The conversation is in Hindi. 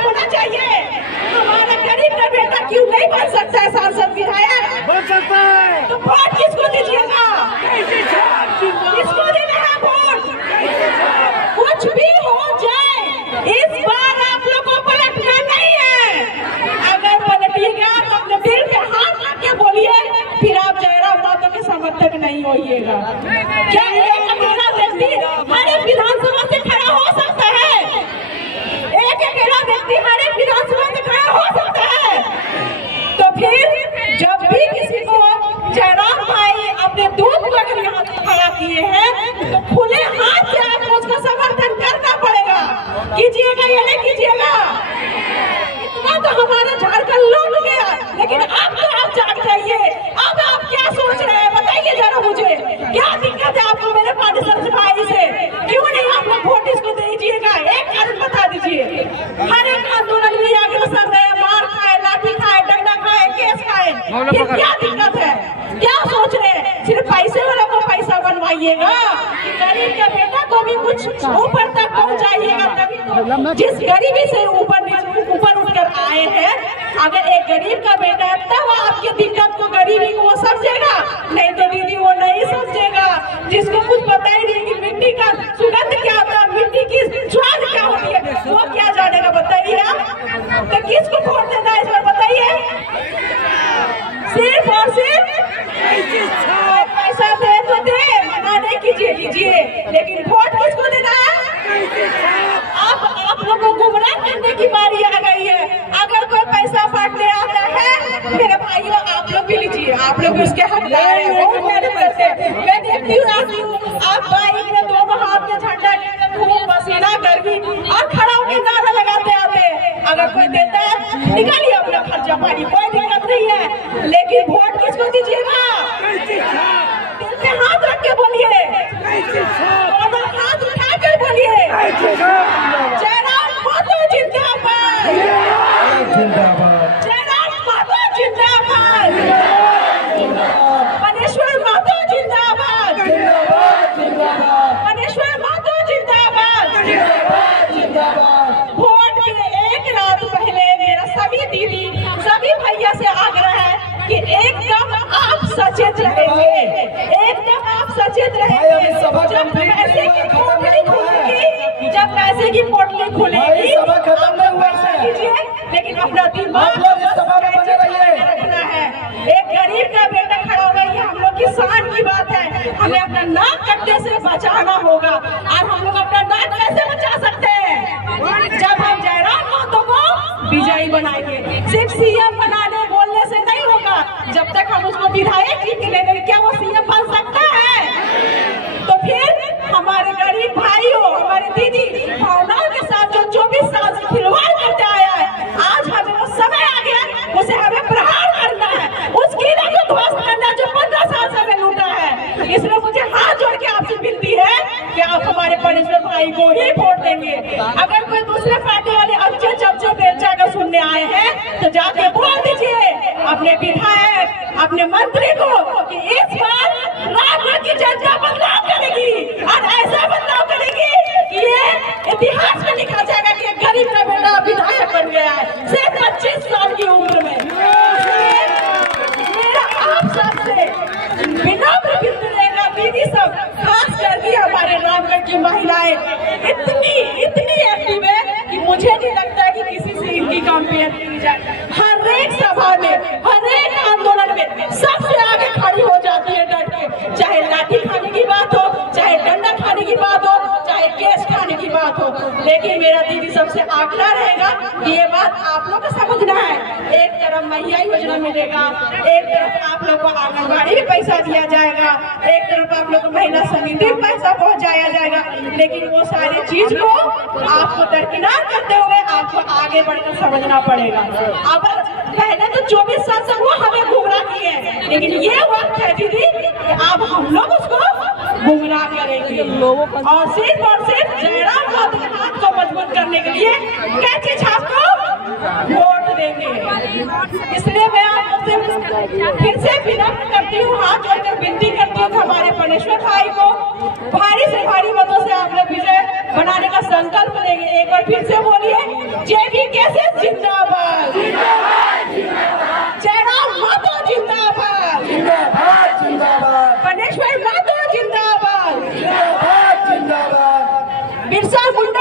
होना चाहिए। हमारा गरीब का बेटा क्यों नहीं बन सकता है सांसद विधायक? बन सकता है। तो वोट किसको दीजिएगा? किसको देना है वोट? कुछ भी हो जाए इस बार आप लोग को पलटना नहीं है। अगर पलटिएगा तो अपने दिल पे हाथ रख के बोलिए, फिर आप जयराम माधव के समर्थक नहीं होइएगा। क्या एक अकेला व्यक्ति हर एक विधानसभा से खड़ा हो सकता है? एक अकेला व्यक्ति हर एक विधानसभा से खड़ा हो सकता है? तो फिर जब भी किसी को जयराम भाई अपने दूध को अगर यहाँ खड़ा किए हैं तो खुले हाथ से आपको उसका समर्थन करना पड़ेगा। कीजिएगा या नहीं कीजिएगा? इतना तो हमारा झारखंड लौट गया, लेकिन अब तो आप जाग जाइए। अब आप क्या सोच रहे हैं बताइए जरा मुझे, क्या दिक्कत है आपको मेरे पार्टी सरपंच भाई से? क्यों नहीं आप लोग वोट इसको दीजिएगा? एक कारण बता दीजिए। हर एक आंदोलन में अग्रसर रहे, मार खाए, लाठी खाए, डंडा खाए, केस खाए, फिर क्या दिक्कत है? क्या सोच रहे हैं? सिर्फ पैसे वालों को पैसा बनवाइएगा, गरीब का बेटा को भी कुछ ऊपर तक पहुंचाइएगा, तभी तो जिस गरीबी से ऊपर उठकर आए हैं। अगर एक गरीब का बेटा है तब आपकी दिक्कत को, गरीबी को वो समझेगा, नहीं तो दीदी वो नहीं समझेगा। जिसको कुछ पता ही नहीं कि मिट्टी का सुगंध क्या होता है, मिट्टी की स्वाद क्या होती है, वो क्या जानेगा बताइए आप? तो किसको वोट देना है इस बार बताइए? सिर्फ और सिर्फ पैसा दे तो दे, मना नहीं कीजिए, लेकिन वोट किसको देना है? आप लोगों को गुमराह करने की बारी आ गई है। अगर कोई पैसा बांटने आता है मेरे भाइयों, आप लोग भी लीजिए, आप लोग भी उसके हकदार हैं, बहुत मेहनत करते हैं। मैं देखती हूँ आप बाइक में दोनों हाथ में झंडा लेकर धूप पसीना गर्मी और खड़ा होकर नारा लगाते आते। अगर कोई देता है निकालिए अपना खर्चा पानी, कोई दिक्कत नहीं है, लेकिन वोट किसको दीजिएगा? दिल पे हाथ रख के बोलिए, दोनों हाथ उठाकर बोलिए, जयराम माधव जिंदाबाद, जयराम माधव जिंदाबाद, मनेश्वर माधव जिंदाबाद, मनेश्वर माधव जिंदाबाद। वोट के एक रात पहले मेरा सभी दीदी सभी भैया से आग्रह है कि एकदम आप सचेत रहेंगे, एकदम आप सचेत रहेंगे। जब पैसे की पोटली खुलेगी, जब पैसे की पोटली खुलेगी आप पैसा लीजिए, लेकिन अपना दिमाग रखना है। एक गरीब का बेटा खड़ा होगा, ये हम लोग की शान की बात है। हमें अपना नाक कटने से बचाना होगा, और हम लोग अपना नाक कैसे बचा सकते हैं? जब हम जयराम माधव को विजयी बनाएंगे। सिर्फ सीएम बनाने बोलने से नहीं होगा, जब तक हम उसको विधायक ही मिलेंगे, क्या वो सीएम बन सकता है? तो फिर हमारे गरीब भाइयों, हमारे दीदी भावनाओं के साथ जो 24 साल से खिलवाड़ करते आया है, आज हमें वो समय आ गया, उसे हमें प्रहार करना है, उस किले को ध्वस्त करना है जो 15 साल से हमें लूटा है। इसलिए मुझे हाथ जोड़ के आपसे विनती है कि आप हमारे परमेश्वर भाई को ही वोट देंगे। अगर कोई दूसरे पार्टी वाले अच्छे चमचे बेचा कर सुनने आए हैं तो जाके बोल दीजिए अपने विधायक, अपने मंत्री को कि इस बार रामगढ़ की जनता बदलाव करेगी, और ऐसा बदलाव करेगी कि ये इतिहास में लिखा जाएगा कि गरीब का बेटा विधायक बन गया है सिर्फ 25 साल की उम्र में। मेरा आप सबसे विनम्र विनती रहेगा, दीदी सब, खास करके हमारे रामगढ़ की महिलाएं इतनी एक्टिव है कि मुझे नहीं लगता है कि किसी से इनकी कंपेयर की जाए। हर एक सभा में, हर एक आंदोलन में सबसे आगे खड़ी हो जाती है डट के, चाहे लाठी खाने की बात हो, चाहे डंडा खाने की बात हो, चाहे केस खाने की बात हो। लेकिन मेरा दीदी सबसे आग्रह रहेगा कि ये बात आप लोग को समझना है। एक तरफ महिला योजना मिलेगा, एक तरफ आप लोग को आंगनबाड़ी में पैसा दिया जाएगा, एक तरफ आप लोग को महिला समिति में पैसा पहुंचाया जाएगा, लेकिन वो सारी चीज को आपको दरकिनार करते हुए आपको आगे बढ़कर समझना पड़ेगा। अब पहले तो 24 साल से वो हमें गुमराह किए, लेकिन ये वक्त है दीदी कि अब हम लोग उसको गुमराह करेंगे, और सिर्फ जयराम माधव के हाथ को मजबूत करने के लिए कैची छाप को वोट देंगे। इसलिए मैं आपसे फिर से विनम्र करती हूँ, हाथ जोड़कर विनती करती हूँ हमारे परमेश्वर भाई को भारी से भारी मतों से आप लोग विजय बनाने का संकल्प लेंगे। एक बार फिर से बोलिए, जेबी कैसे गुंडा